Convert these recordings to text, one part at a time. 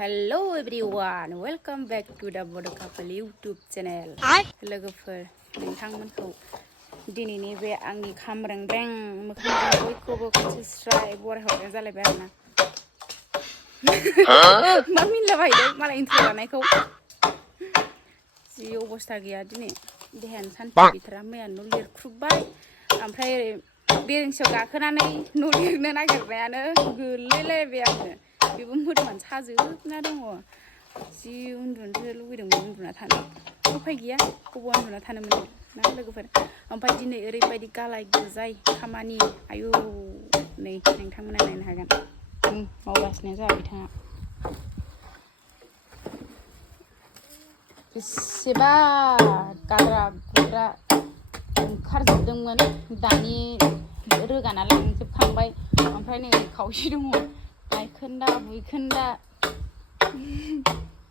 Hello everyone, welcome back to the Bodo couple YouTube channel. लोगोफोर नोंथांमोनखौ दिनैनि बे आंनि खामब्रें मोखांजों बयखौबो खनसे स्राय बरायहरनाय जालायबाय आरोना मा मिनलाबायदों मालाय इन्ट्र लानायखौ जि अबस्था गैया दिनै देहायानो सान्थि गैथारा मैया न' लिरख्रुबबाय ओमफ्राय ओरै बेरेंसियाव गाखोनानै न' लिरनो नागिरनायानो गोलैलायबाय आङो बेबो मोदोमानो साजोबना दङ जि उन्दुनोसो लुबैदोंमोन उन्दुना थानो उफाय गैया बबाव उन्दुना थानो मोनो ना लोगोफोर ओमफ्राय दिनै ओरैबायदि गालाय गुजाय खामानि आयु नै नोंथांमोना नायनो हागोन मावगासिनो जोंहा बिथाङा बेसेबा गाद्रा गुद्रा ओंखारजोबदोंमोन दानि रोगाना लांजोबखांबाय ओमफ्राय नै खावसे दङ बायखोन्दा बुयखोन्दा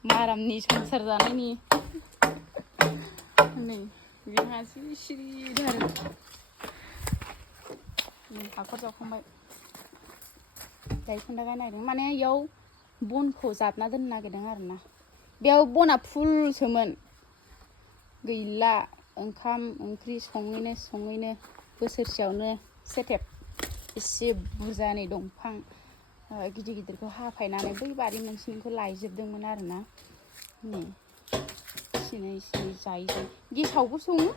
मारामनि संसार जानायनि नै बिथाङा सिरिथार हाखर जावखांबाय बायखोन्दा गायनो नागिरदों माने इयाव बनखौ जाबना दोननो नागिरदों आरोना बेयाव बना फुलसोमोन गैला ओंखाम ओंख्रि सङैनो बोसोरसेयावनो सेथेब एसे बुरजानि दंफां गिदिर गिदिरखौ हाफायनानै बै बारि मोनसेनिखौ लायजोबदोंमोन आरोना नै सिनै जायो गेसावबो सङो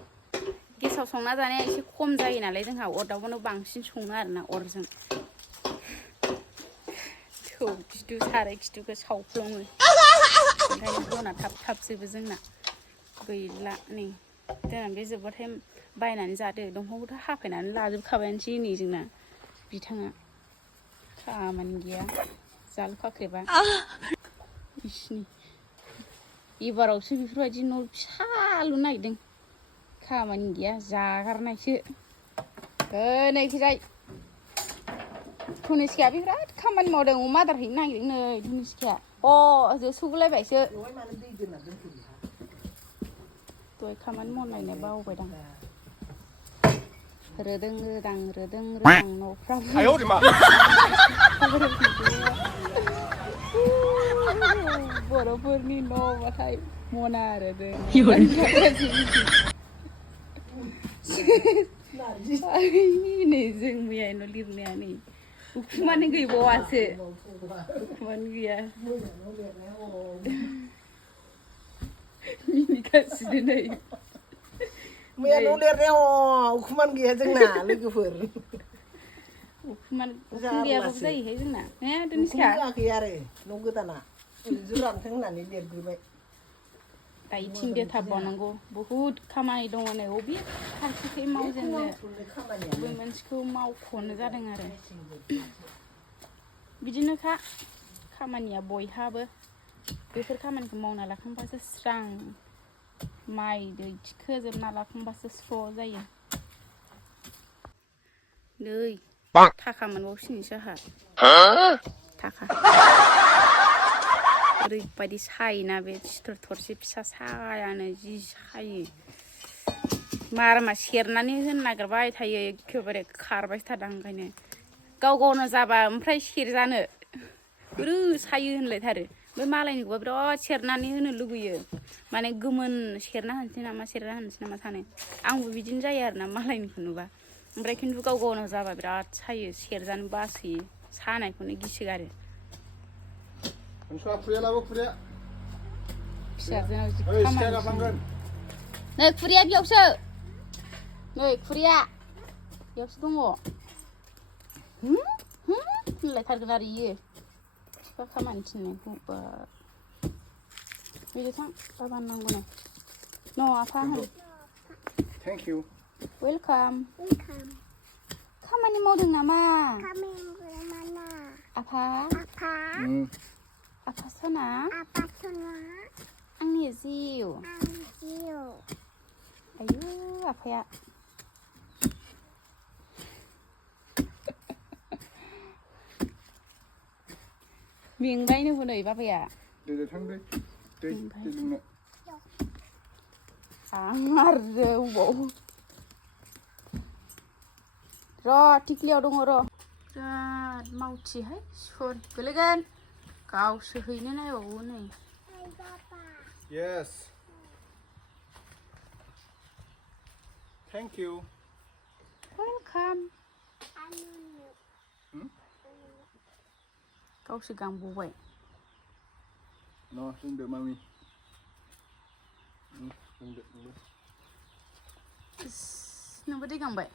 गेसाव संना जानाया एसे खम जायो नालाय जोंहा अरदाबावनो बांसिन सङो आरोना अरजों थौ खिथु साराय खिथुखौ सावफ्लङो ओंखायनो बना थाब जोबो जोंना गैला नै देनां बे जोबबाथाय बायनानै जादो दंफांखौथ' हाफायनानै लाजोबखाबायानोसै नै जोंना बिथाङा खामानि गैया जाल फाख्रेबा इसिनि एबारावसो बेफोरबायदि न' फिसा लुनो नागिरदों खामानि गैया जागारनायसो नैखिजाय धनिस्खायाबो बिराद खामानि मावदों अमा आदार हैनो नागिरदों नै धनिस्खाया जोसौगोलायबायसो दहाय खामानि मावनायनो बावबायदां रोदों रोदां न'फ्राबो बर'फोरनि न'बाथाय मना रोदों नै जों मैया न' लिरनाया नै उखुमानो गैबावासो उखुमानो गैया मिनिगासिनो नै मैया न' लिरनायाव उखुमानो गैया जोंना लोगोफोर उखुम गैयाबाबो जायोहाय जोंना धनिस्खा जायाखै आरो न' गोदाना ओरैनो रानथों होननानै लिरग्रोबाय दायो थिं दोथाबबावनांगौ बहुद खामानि दङ नै अबे फारसेखै मावजेननो बे मोनसेखौ मावख'नो जादों आरो बिदिनोखा खामानिया बयहाबो बेफोर खामानिखौ मावना लाखांबासो स्रां माइ दै थिखोजोबना लाखांबासो स्र' जायो नै थाखा मोनबावसिनोसो आंहा थाखा ओरैबायदि सायोना बे सिथर थरसे फिसा सायानो जि सायो मारामा सेरनानै होनो नागिरबाय थायो एखेबारे खारबायसो थादों ओंखायनो गावनो जाबा ओमफ्राय सेरजानो सायो होनलायथारो बे मालायनिखौबा बिराद सेरनानै होनो लुगैयो माने गोमोन सेरना होनोसै नामा सानो आंबो बिदिनो जायो आरोना मालायनिखौ नुबा ओमफ्राय खिन्थु गावनो जाबा बिराद सायो सेरजानो बासोयो सानायखौनो गिसोगारो फिसाजोनाव जि खामानि नै खुरिया बेयावसो नै खुरिया बेयावसो दङ होनलायथारगोन आरो इयो बिफा खामानि थिननायखौ बिदि थां बाबा नांगौनो न' आफा होन थेंक इउ वेलकाम खामानि मावदों नामा आफा सना आंनि जिउ आयु आफाया मेंबायनो हनै बाबाया आरो अबाव र' थिख्लियाव दङ र' बिराद मावथिहाय सुर गोलैगोन गावसो हैनो नायबावो नै Yes. Thank you. वेलकाम गावसो गांबावबाय No, look, mommy. Look. नोंबो दै गांबाय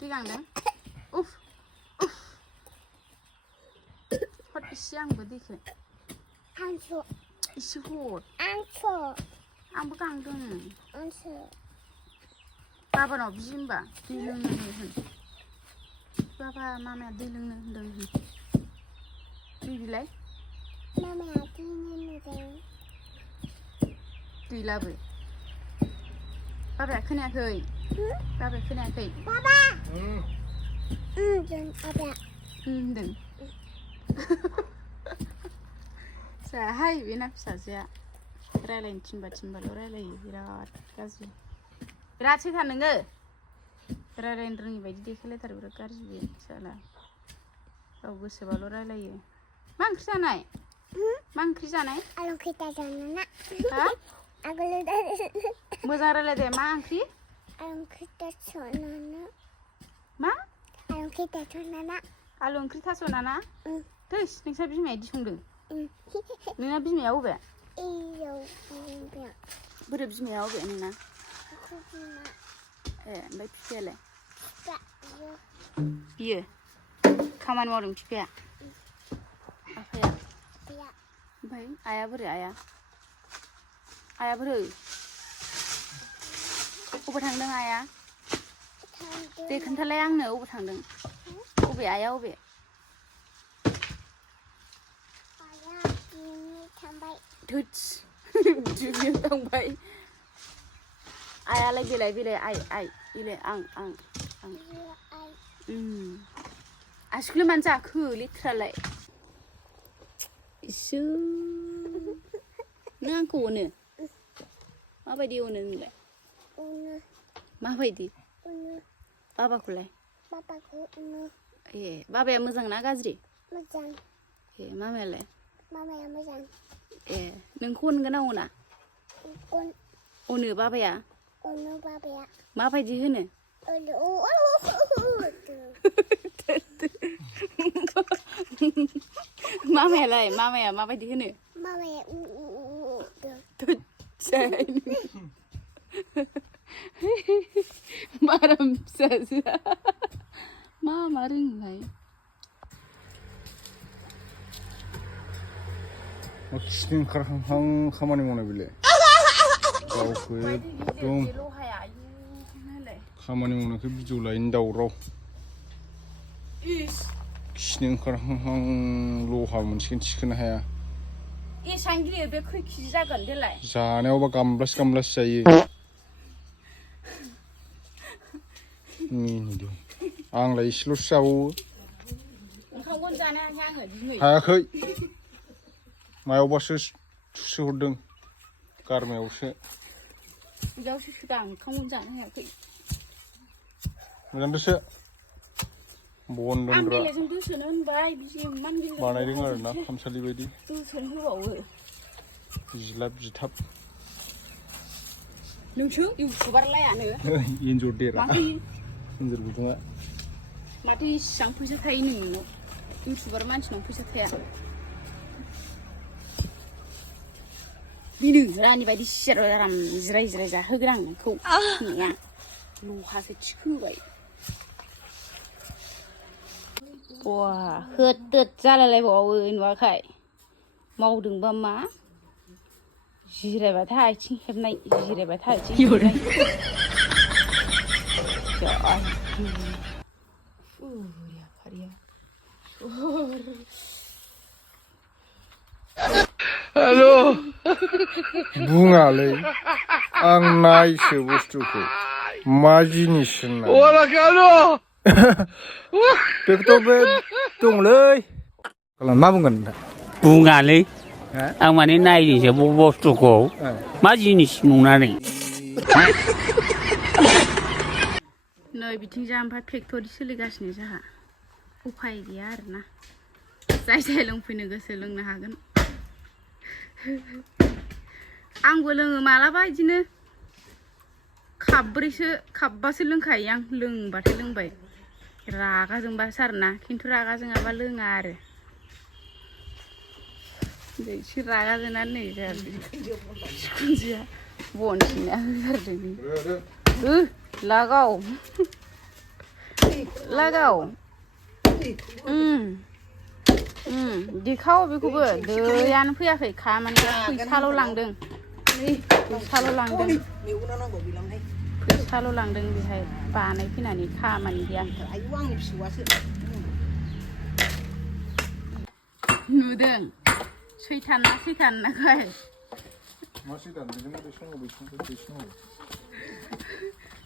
दै गांदों उफ हट इसे आंबो दैखो इसे हट आंबो गांदों बाबानाव बिदि होनबा दै लोंनो होन बाबा मामाया दै लोंनो होनदों होन दै बिलाय दै लाबो बाबाया खोनायाखै बाबाया खोनायाखै होनदों जाहाय बेना फिसाजोआ रायलायनो थिनबाल' रायलायो बिराद गाज्रि बिराद सैथान नोङो रायलायनो रोङि बायदि देखायलायथारो बिराद गाज्रि बे फिसाला गाव गोसोबाल' रायलायो मा ओंख्रि जानाय मा ओंख्रि जानाय मोजां रायलाय दे मा ओंख्रि मा आलु ओंख्रि थास' नाना थैस नोंसा बिमाया इदि संदों नोंना बिमाया अबे बोरो बिमाया अबे नोंना ए ओमफ्राय बिफायालाय बियो खामानि मावदों बिफाया आफाया ओमफ्राय आइया बोरै आइया बोरै अबे थांदों आइया दे खोन्थालाय आंनो अबे थांदों अबे आइया अबे थोस दुगैनो थांबाय आइयालाय बेलाय आइ बेलाय आं आसिखौलाय मानो जाखो लेथ्रालाय इसोर नों आंखौ अनो माबायदि अनो नोंलाय माबायदि बाबाखौलाय ए बाबाया मोजां ना गाज्रि ए मामायालाय मोजां ए नोंखौ अनगोन ना अना अनो बाबाया माबायदि होनो मामायालाय मामाया माबायदि होनो माराम फिसाजोआ मा रोङोहाय खिनो ओंखारहां खामानि मावनाय बेलाय गावखौ एकदम खामानि मावनायखौ भिडिअ लायनो दावराव खिनो ओंखारहां लहा मोनसेखौनो थिखोनो हाया एसां गिलिर बे खै केजि जागोन देलाय जानायावबा गामब्लासे जायो मिनिदों आंलाय एसेल'सो जाबावो ओंखामखौनो जानो हायाखै आङो दिनै हायाखै मायावबासो थुसोहरदों गारमायावसो बेयावसो सोदां ओंखामखौनो जानो हायाखै मोजां दोसो बन आं दोनग्रा बेलेगजों दोसोनो होनबाय बिदि इमान गिलिर बानायदों आरोना खामसालि बायदि दोसोनो होबावो जिलाब जिथाब नोंसो इउटुबारलायानो एन्जर देरा माथो एन्जर गुदुङा माथो इसिबां फैसा थायो नोंनाव इउटुबार मानसिनाव फैसा थाया बेनो रानि बायदि सियार आराम जिराय जाहोगोन आं नोंखौ होननाया लहासो थिखोबाय बा होद जालायलायबावो नुवाखै मावदोंबा मा जिरायबाथाय आथिं हेबनाय जिरायबाथाय आथिं हेबनाय हेलो बुङालै आं नायसो बुस्थुखौ मा जिनिस होनना बेखौथ' बे दंलै मा बुंगोन नोंथां बुङालै आं माने नायनोसो बुस्थुखौ मा जिनिस नुनानै नै बिथिंजा ओमफ्राय फेक्टरि सोलिगासिनो जोंहा उफाय गैया आरोना जाय जाय लोंफैनो गोसो लोंनो हागोन आंबो लोङो मालाबा बिदिनो खाबबासो लोंखायो आं लोंबाथाय लोंबाय रागा जोंबासो आरोना खिन्थु रागा जोङाबा लोङा आरो एसे रागा जोंनानै नै सिखुनजोआ बन सिंना होगारदों लागाव दिखाव बेखौबो दैयानो फैयाखै खामानिया फैसाल' लांदों फैसाल' लांदों बेहाय बानाय फैनानै खामानि गैया नुदों सैथान नाखाय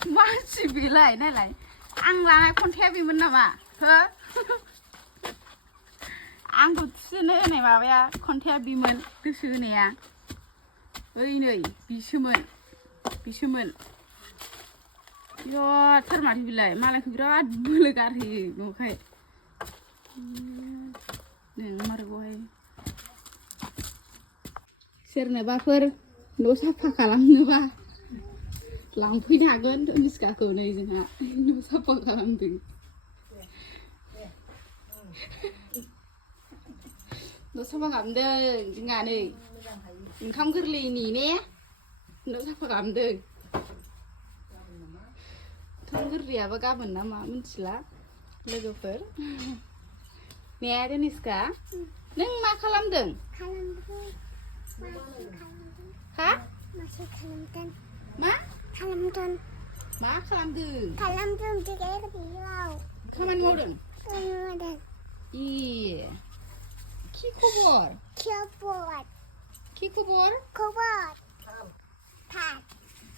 मानसि बेलाय नायलाय आं लानाय खन्थाइया बेमोन नामा हो आंखौ थिसोनो होनाय माबाया खन्थाइया बेमोन गोसो होनाया ओइ नै बिसोमोन बिराद थार माथो बिलाय मालायखौ बिराद बोलो गारहोयो न'खाय नोंमारगौहाय सोरनोबाफोर न' साफा खालामनोबा लांफैनो हागोन धनिस्काखौ नै जोंहा न' साफा खालामदों न' साफा खालामदों जोंहा नै ओंखाम गोरलैनि ने न' साफा खालामदों ओंखाम गोरलैयाबा गाबोन ना मा मिथिला लोगोफोर ने धनिस्का नों मा खालामदों हा मा खालामदों खामानि मावदों কি খবর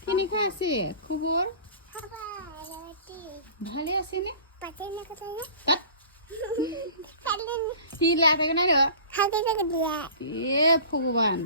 কেনেকুৱা আছে খবৰ ভালে আছে নে কি লাগে নাই এ ভগৱান